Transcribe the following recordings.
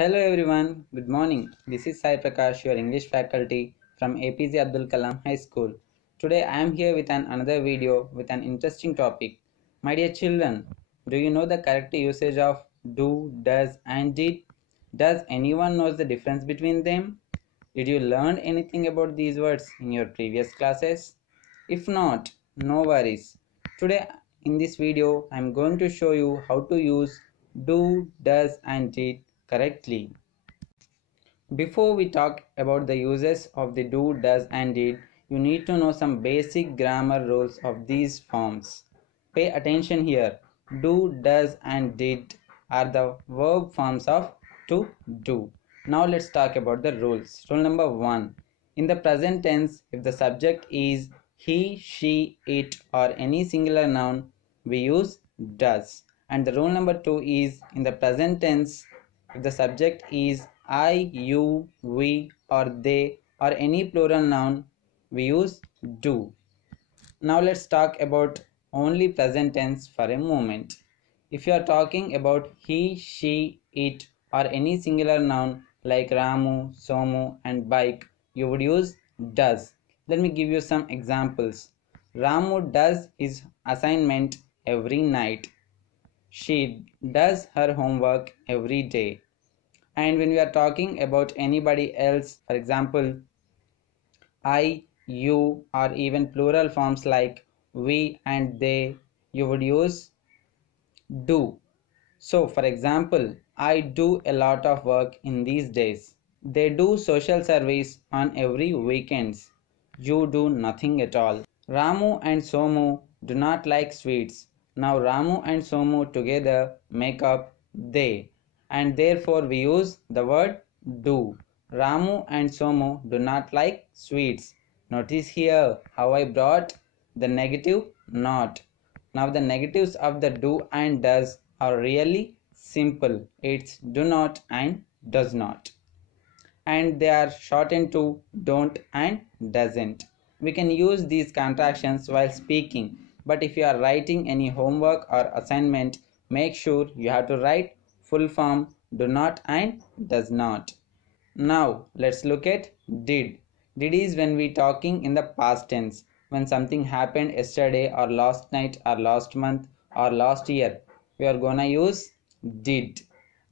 Hello everyone, good morning. This is Sai Prakash, your English faculty from APJ Abdul Kalam High School. Today I am here with another video with an interesting topic. My dear children, do you know the correct usage of do, does and did? Does anyone knows the difference between them? Did you learn anything about these words in your previous classes? If not, no worries. Today in this video I am going to show you how to use do, does and did correctly. Before we talk about the uses of the do, does and did, you need to know some basic grammar rules of these forms. Pay attention here. Do, does and did are the verb forms of to do. Now let's talk about the rules. Rule number 1. In the present tense, if the subject is he, she, it or any singular noun, we use does. And the rule number 2 is in the present tense, if the subject is I, you, we or they or any plural noun, we use do. Now let's talk about only present tense for a moment. If you are talking about he, she, it or any singular noun like Ramu, Somu and bike, you would use does. Let me give you some examples. Ramu does his assignment every night. She does her homework every day. And when we are talking about anybody else, for example, I, you or even plural forms like we and they, you would use do. So for example, I do a lot of work in these days. They do social service on every weekends. You do nothing at all. Ramu and Somu do not like sweets. Now Ramu and Somu together make up they, and therefore we use the word do. Ramu and Somu do not like sweets. Notice here how I brought the negative not. Now the negatives of the do and does are really simple. It's do not and does not. And they are shortened to don't and doesn't. We can use these contractions while speaking, but if you are writing any homework or assignment, make sure you have to write full form do not and does not. Now let's look at did. Did is when we talking in the past tense, when something happened yesterday or last night or last month or last year, we are gonna use did.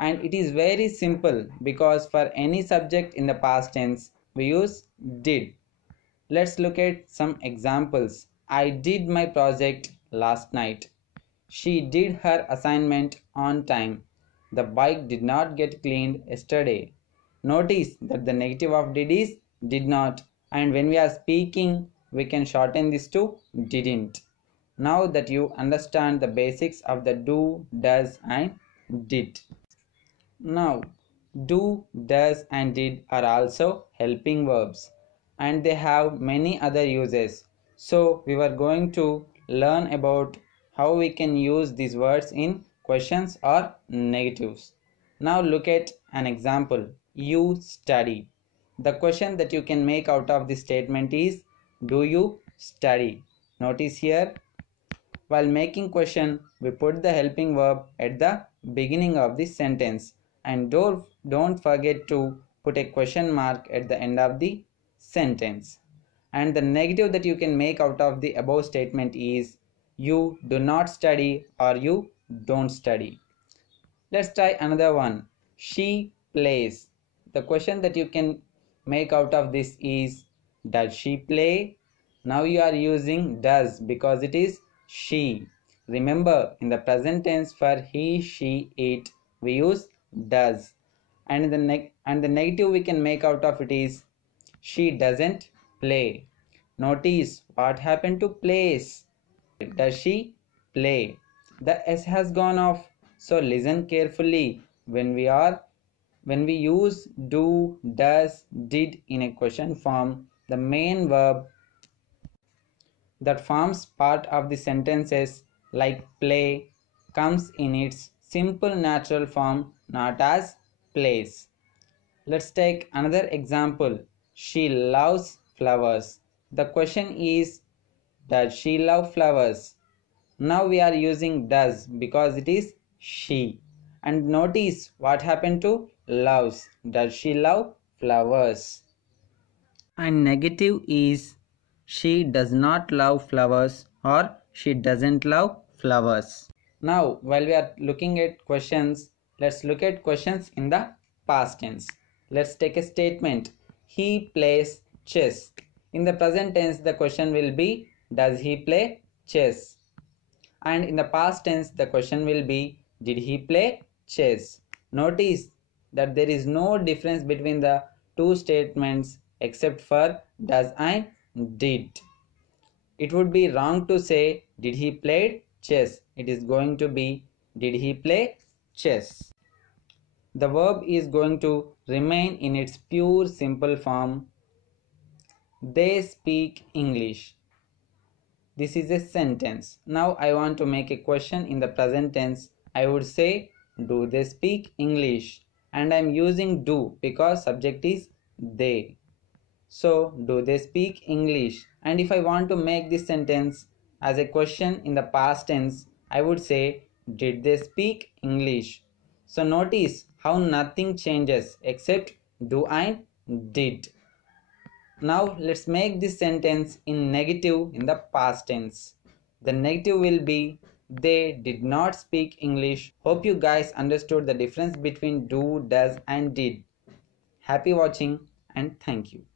And it is very simple because for any subject in the past tense we use did. Let's look at some examples. I did my project last night. She did her assignment on time. The bike did not get cleaned yesterday. Notice that the negative of did is did not, and when we are speaking we can shorten this to didn't. Now that you understand the basics of the do, does and did. Now, do, does and did are also helping verbs and they have many other uses. So, we were going to learn about how we can use these words in questions or negatives. Now, look at an example. You study. The question that you can make out of this statement is, do you study? Notice here, while making question, we put the helping verb at the beginning of the sentence. And don't forget to put a question mark at the end of the sentence. And the negative that you can make out of the above statement is you do not study or you don't study. Let's try another one. She plays. The question that you can make out of this is, does she play? Now you are using does because it is she. Remember, in the present tense for he, she, it, we use does. And the negative we can make out of it is she doesn't play. Notice what happened to plays. Does she play? The S has gone off. So listen carefully. When we use do, does, did in a question form, the main verb that forms part of the sentences like play comes in its simple natural form, not as plays. Let's take another example. She loves flowers. The question is, does she love flowers? Now we are using does because it is she. And notice what happened to loves. Does she love flowers? And negative is she does not love flowers or she doesn't love flowers. Now, while we are looking at questions, let's look at questions in the past tense. Let's take a statement. He plays chess. In the present tense, the question will be, does he play chess? And in the past tense, the question will be, did he play chess? Notice that there is no difference between the two statements except for does and did. It would be wrong to say, did he play chess? It is going to be, did he play chess? The verb is going to remain in its pure simple form. They speak English. This is a sentence. Now I want to make a question in the present tense. I would say, do they speak English? And I am using do because subject is they. So, do they speak English? And if I want to make this sentence as a question in the past tense, I would say, did they speak English? So, notice how nothing changes except do and did. Now let's make this sentence in negative in the past tense. The negative will be, they did not speak English. Hope you guys understood the difference between do, does and did. Happy watching and thank you.